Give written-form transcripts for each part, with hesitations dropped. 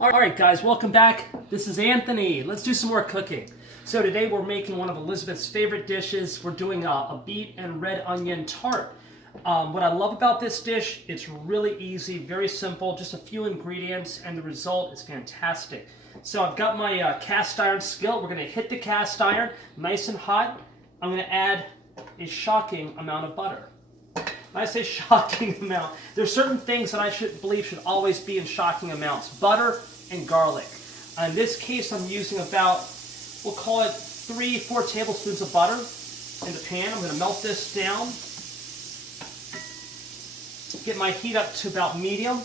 Alright guys, welcome back. This is Anthony. Let's do some more cooking. So today we're making one of Elizabeth's favorite dishes. We're doing a beet and red onion tart. What I love about this dish, it's really easy, very simple, just a few ingredients, and the result is fantastic. So I've got my cast iron skillet. We're going to hit the cast iron nice and hot. I'm going to add a shocking amount of butter. When I say shocking amount, there's certain things that I believe should always be in shocking amounts. Butter and garlic. In this case, I'm using about, we'll call it 3-4 tablespoons of butter in the pan. I'm going to melt this down. Get my heat up to about medium.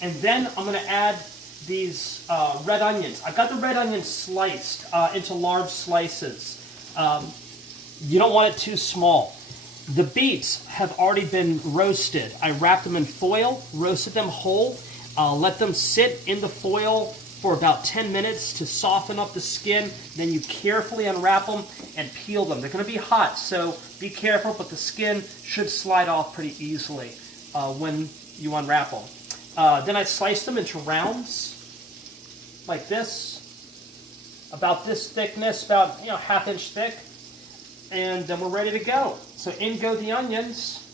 And then I'm going to add these red onions. I've got the red onions sliced into large slices. You don't want it too small. The beets have already been roasted. I wrapped them in foil, roasted them whole, let them sit in the foil for about 10 minutes to soften up the skin. Then you carefully unwrap them and peel them. They're going to be hot, so be careful, but the skin should slide off pretty easily when you unwrap them. Then I sliced them into rounds, like this, about this thickness, about ½ inch thick. And then we're ready to go. So in go the onions.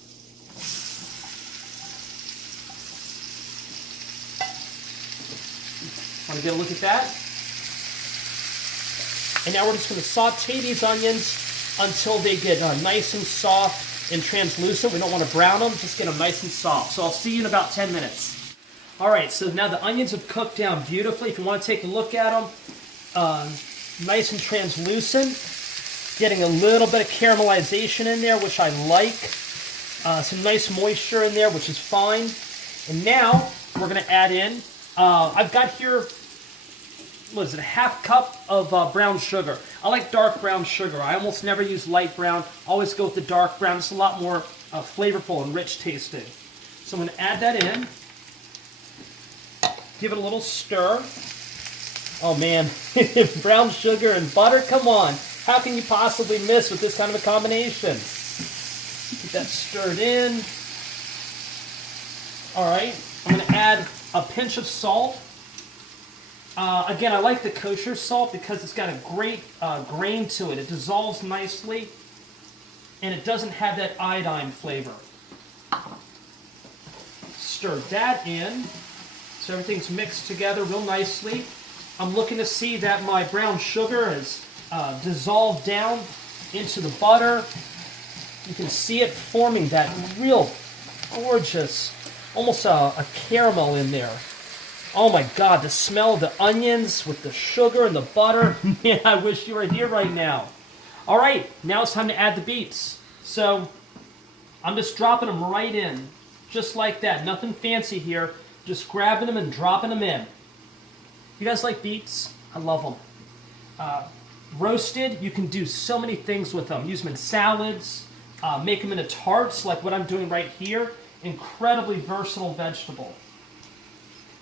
Want to get a look at that? And now we're just going to saute these onions until they get nice and soft and translucent. We don't want to brown them, just get them nice and soft. So I'll see you in about 10 minutes. Alright, so now the onions have cooked down beautifully. If you want to take a look at them, nice and translucent. Getting a little bit of caramelization in there, which I like. Some nice moisture in there, which is fine. And now we're going to add in, I've got here, what is it, ½ cup of brown sugar. I like dark brown sugar. I almost never use light brown. Always go with the dark brown. It's a lot more flavorful and rich tasting. So I'm going to add that in. Give it a little stir. Oh man, brown sugar and butter, come on. How can you possibly miss with this kind of a combination? Get that stirred in. All right, I'm going to add a pinch of salt. Again, I like the kosher salt because it's got a great grain to it. It dissolves nicely, and it doesn't have that iodine flavor. Stir that in, so everything's mixed together real nicely. I'm looking to see that my brown sugar is dissolved down into the butter. You can see it forming that real gorgeous, almost a caramel in there. Oh my God, the smell of the onions with the sugar and the butter. Man, I wish you were here right now. All right, now it's time to add the beets. So I'm just dropping them right in, just like that. Nothing fancy here. Just grabbing them and dropping them in. You guys like beets? I love them. Roasted, you can do so many things with them. Use them in salads, make them into tarts like what I'm doing right here. Incredibly versatile vegetable.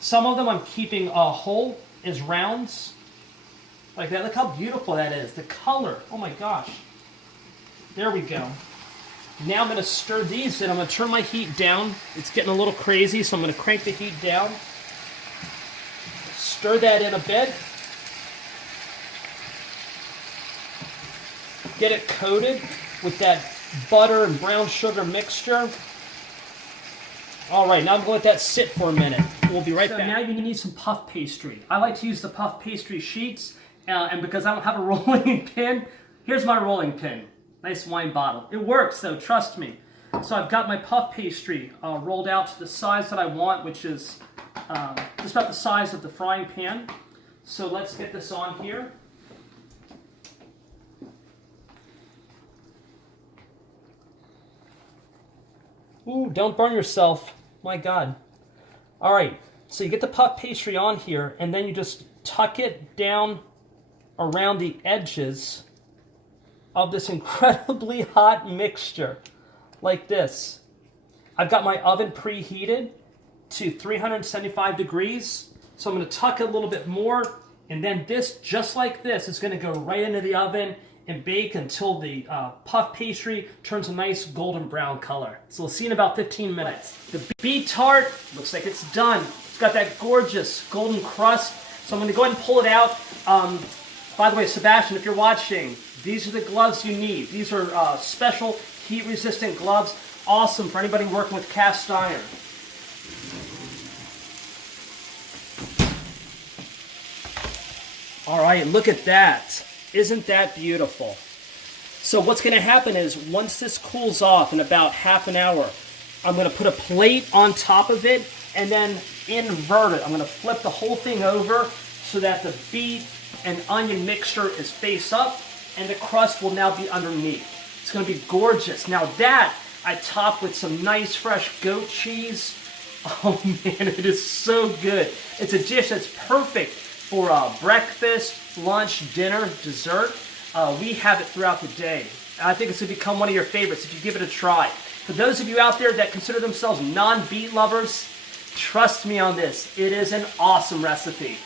Some of them I'm keeping whole as rounds. Like that. Look how beautiful that is. The color. Oh my gosh. There we go. Now I'm going to stir these in. I'm going to turn my heat down. It's getting a little crazy, so I'm going to crank the heat down. Stir that in a bit. Get it coated with that butter and brown sugar mixture. All right, now I'm going to let that sit for a minute. We'll be right back. Now you need some puff pastry. I like to use the puff pastry sheets, and because I don't have a rolling pin, here's my rolling pin. Nice wine bottle. It works, though, trust me. So I've got my puff pastry rolled out to the size that I want, which is just about the size of the frying pan. So let's get this on here. Ooh, don't burn yourself. My God. All right, so you get the puff pastry on here, and then you just tuck it down around the edges of this incredibly hot mixture, like this. I've got my oven preheated to 375 degrees, so I'm going to tuck it a little bit more, and then this, just like this, is going to go right into the oven and bake until the puff pastry turns a nice golden brown color. So we'll see in about 15 minutes. The beet tart looks like it's done. It's got that gorgeous golden crust. So I'm going to go ahead and pull it out. By the way, Sebastian, if you're watching, these are the gloves you need. These are special heat-resistant gloves. Awesome for anybody working with cast iron. All right, look at that. Isn't that beautiful? So what's going to happen is once this cools off in about half an hour, I'm going to put a plate on top of it and then invert it. I'm going to flip the whole thing over so that the beet and onion mixture is face up and the crust will now be underneath. It's going to be gorgeous. Now that I top with some nice fresh goat cheese. Oh man, it is so good. It's a dish that's perfect for breakfast, lunch, dinner, dessert. We have it throughout the day. I think it's going to become one of your favorites if you give it a try. For those of you out there that consider themselves non-beet lovers, trust me on this. It is an awesome recipe.